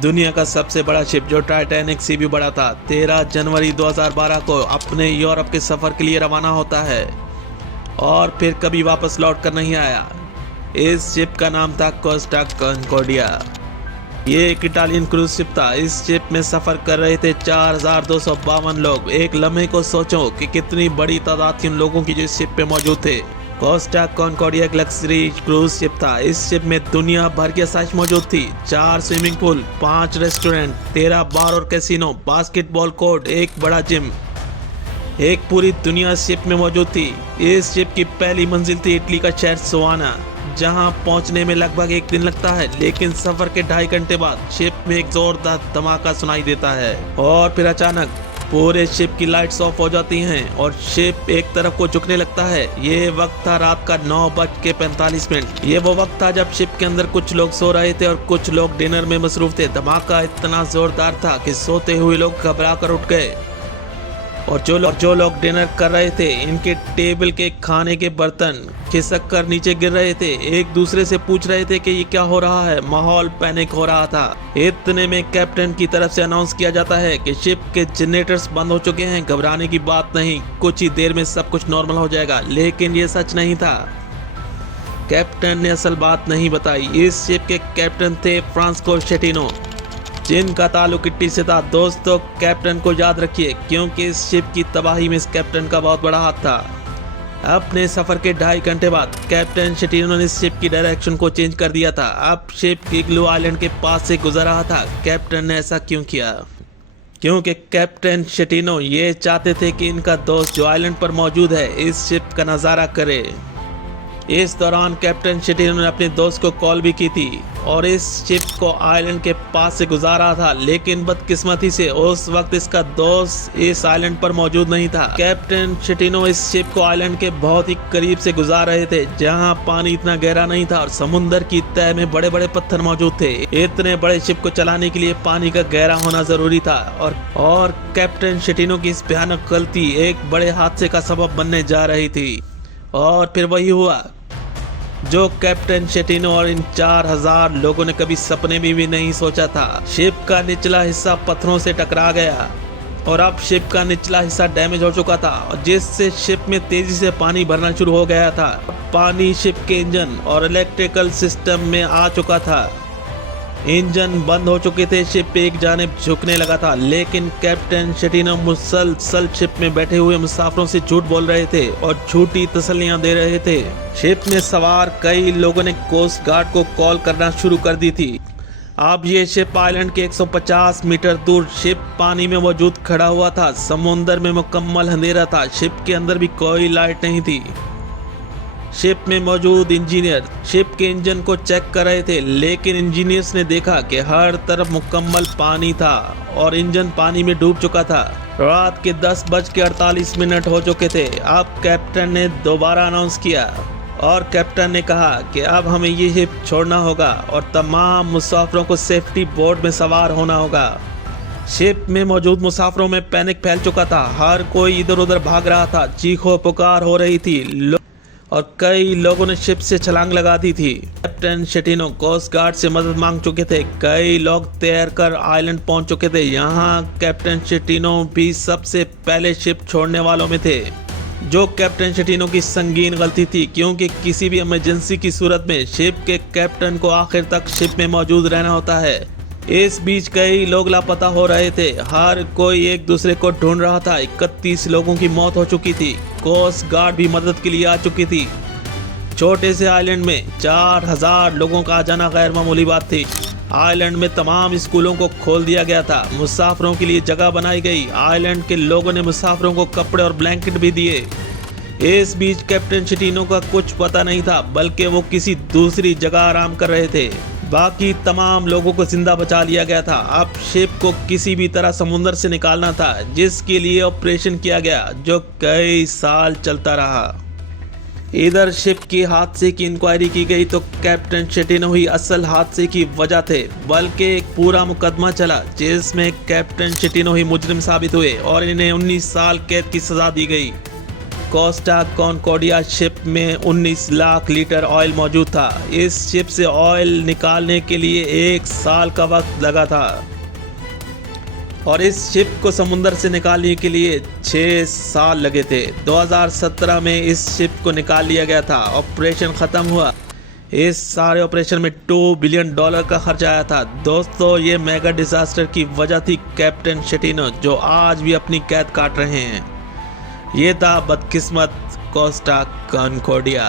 दुनिया का सबसे बड़ा शिप जो टाइटैनिक से भी बड़ा था 13 जनवरी 2012 को अपने यूरोप के सफ़र के लिए रवाना होता है और फिर कभी वापस लौट कर नहीं आया। इस शिप का नाम था कोस्टा कॉन्कॉर्डिया। ये एक इटालियन क्रूज शिप था। इस शिप में सफ़र कर रहे थे 4252 लोग। एक लम्हे को सोचो कि कितनी बड़ी तादाद थी उन लोगों की जो इस शिप पे मौजूद थे। कोस्टा कॉन्कॉर्डिया एक लग्जरी क्रूज शिप था। इस शिप में दुनिया भर की आसाइश मौजूद थी। 4 स्विमिंग पूल, 5 रेस्टोरेंट, 13 बार और कैसीनो, बास्केटबॉल कोर्ट, एक बड़ा जिम, एक पूरी दुनिया शिप में मौजूद थी। इस शिप की पहली मंजिल थी इटली का शहर सोवाना, जहां पहुंचने में लगभग 1 दिन लगता है। लेकिन सफर के 2.5 घंटे बाद शिप में एक जोरदार धमाका सुनाई देता है और फिर अचानक पूरे शिप की लाइट्स ऑफ हो जाती हैं और शिप एक तरफ को झुकने लगता है। ये वक्त था रात का 9:45। ये वो वक्त था जब शिप के अंदर कुछ लोग सो रहे थे और कुछ लोग डिनर में मसरूफ थे। धमाका इतना जोरदार था कि सोते हुए लोग घबरा कर उठ गए और जो लोग डिनर कर रहे थे इनके टेबल के खाने के बर्तन खिसक कर नीचे गिर रहे थे। एक दूसरे से पूछ रहे थे कि ये क्या हो रहा है। माहौल पैनिक हो रहा था। इतने में कैप्टन की तरफ से अनाउंस किया जाता है कि शिप के जनरेटर्स बंद हो चुके हैं। घबराने की बात नहीं, कुछ ही देर में सब कुछ नॉर्मल हो जाएगा। लेकिन ये सच नहीं था। कैप्टन ने असल बात नहीं बताई। इस शिप के कैप्टन थे फ्रांसिस्को शेटिनो, जिनका ताल्लुक इटली से था। दोस्तों, कैप्टन को याद रखिए क्योंकि इस शिप की तबाही में इस कैप्टन का बहुत बड़ा हाथ था। अपने सफर के 2.5 घंटे बाद कैप्टन शेटिनो ने शिप की डायरेक्शन को चेंज कर दिया था। अब शिप इग्लू आइलैंड के पास से गुजर रहा था। कैप्टन ने ऐसा क्यों किया? क्योंकि कैप्टन शेटिनो ये चाहते थे कि इनका दोस्त जो आइलैंड पर मौजूद है इस शिप का नज़ारा करे। इस दौरान कैप्टन शेटिनो ने अपने दोस्त को कॉल भी की थी और इस शिप को आइलैंड के पास से गुजारा था। लेकिन बदकिस्मती से उस वक्त इसका दोस्त इस आइलैंड पर मौजूद नहीं था। कैप्टन शेटिनो इस शिप को आइलैंड के बहुत ही करीब से गुजार रहे थे, जहां पानी इतना गहरा नहीं था और समुंदर की तह में बड़े बड़े पत्थर मौजूद थे। इतने बड़े शिप को चलाने के लिए पानी का गहरा होना जरूरी था और कैप्टन शेटिनो की इस भयानक गलती एक बड़े हादसे का सबब बनने जा रही थी। और फिर वही हुआ जो कैप्टन शेटिनो और इन 4000 लोगों ने कभी सपने में भी नहीं सोचा था। शिप का निचला हिस्सा पत्थरों से टकरा गया और अब शिप का निचला हिस्सा डैमेज हो चुका था, जिससे शिप में तेजी से पानी भरना शुरू हो गया था। पानी शिप के इंजन और इलेक्ट्रिकल सिस्टम में आ चुका था। इंजन बंद हो चुके थे। शिप एक जानिब झुकने लगा था। लेकिन कैप्टन शेटिनो मुसलसल शिप में बैठे हुए मुसाफिरों से झूठ बोल रहे थे और झूठी तसल्लियां दे रहे थे। शिप में सवार कई लोगों ने कोस्ट गार्ड को कॉल करना शुरू कर दी थी। अब ये शिप आइलैंड के 150 मीटर दूर शिप पानी में मौजूद खड़ा हुआ था। समुंदर में मुकम्मल अंधेरा था। शिप के अंदर भी कोई लाइट नहीं थी। शिप में मौजूद इंजीनियर शिप के इंजन को चेक कर रहे थे, लेकिन इंजीनियर्स ने देखा कि हर तरफ मुकम्मल पानी था और इंजन पानी में डूब चुका था। रात के 10:48 हो चुके थे। अब कैप्टन ने दोबारा अनाउंस किया और कैप्टन ने कहा कि अब हमें ये शिप छोड़ना होगा और तमाम मुसाफिरों को सेफ्टी बोट में सवार होना होगा। शिप में मौजूद मुसाफिरों में पैनिक फैल चुका था। हर कोई इधर उधर भाग रहा था। चीखों पुकार हो रही थी और कई लोगों ने शिप से छलांग लगा दी थी। कैप्टन शेटिनो कोस्ट गार्ड से मदद मांग चुके थे। कई लोग तैरकर आइलैंड पहुंच चुके थे। यहाँ कैप्टन शेटिनो भी सबसे पहले शिप छोड़ने वालों में थे, जो कैप्टन शेटिनो की संगीन गलती थी, क्योंकि किसी भी इमरजेंसी की सूरत में शिप के कैप्टन को आखिर तक शिप में मौजूद रहना होता है। इस बीच कई लोग लापता हो रहे थे। हर कोई एक दूसरे को ढूंढ रहा था। 31 लोगों की मौत हो चुकी थी। कोस्ट गार्ड भी मदद के लिए आ चुकी थी। छोटे से आइलैंड में 4000 लोगों का आ जाना गैर मामूली बात थी। आइलैंड में तमाम स्कूलों को खोल दिया गया था। मुसाफिरों के लिए जगह बनाई गई। आइलैंड के लोगों ने मुसाफिरों को कपड़े और ब्लैंकेट भी दिए। इस बीच कैप्टन शेटिनो का कुछ पता नहीं था, बल्कि वो किसी दूसरी जगह आराम कर रहे थे। बाकी तमाम लोगों को जिंदा बचा लिया गया था। अब शिप को किसी भी तरह समुद्र से निकालना था, जिसके लिए ऑपरेशन किया गया जो कई साल चलता रहा। इधर शिप की हादसे की इंक्वायरी की गई तो कैप्टन शेटिनो ही असल हादसे की वजह थे, बल्कि एक पूरा मुकदमा चला जिसमें कैप्टन शेटिनो ही मुजरिम साबित हुए और इन्हें 19 साल कैद की सजा दी गई। कोस्टा कॉन्कॉर्डिया शिप में 19 लाख लीटर ऑयल मौजूद था। इस शिप से ऑयल निकालने के लिए 1 साल का वक्त लगा था और इस शिप को समुद्र से निकालने के लिए 6 साल लगे थे। 2017 में इस शिप को निकाल लिया गया था। ऑपरेशन खत्म हुआ। इस सारे ऑपरेशन में $2 बिलियन का खर्च आया था। दोस्तों, ये मेगा डिजास्टर की वजह थी कैप्टन शेटिनो, जो आज भी अपनी कैद काट रहे हैं। ये था बदकिस्मत कोस्टा कॉन्कॉर्डिया।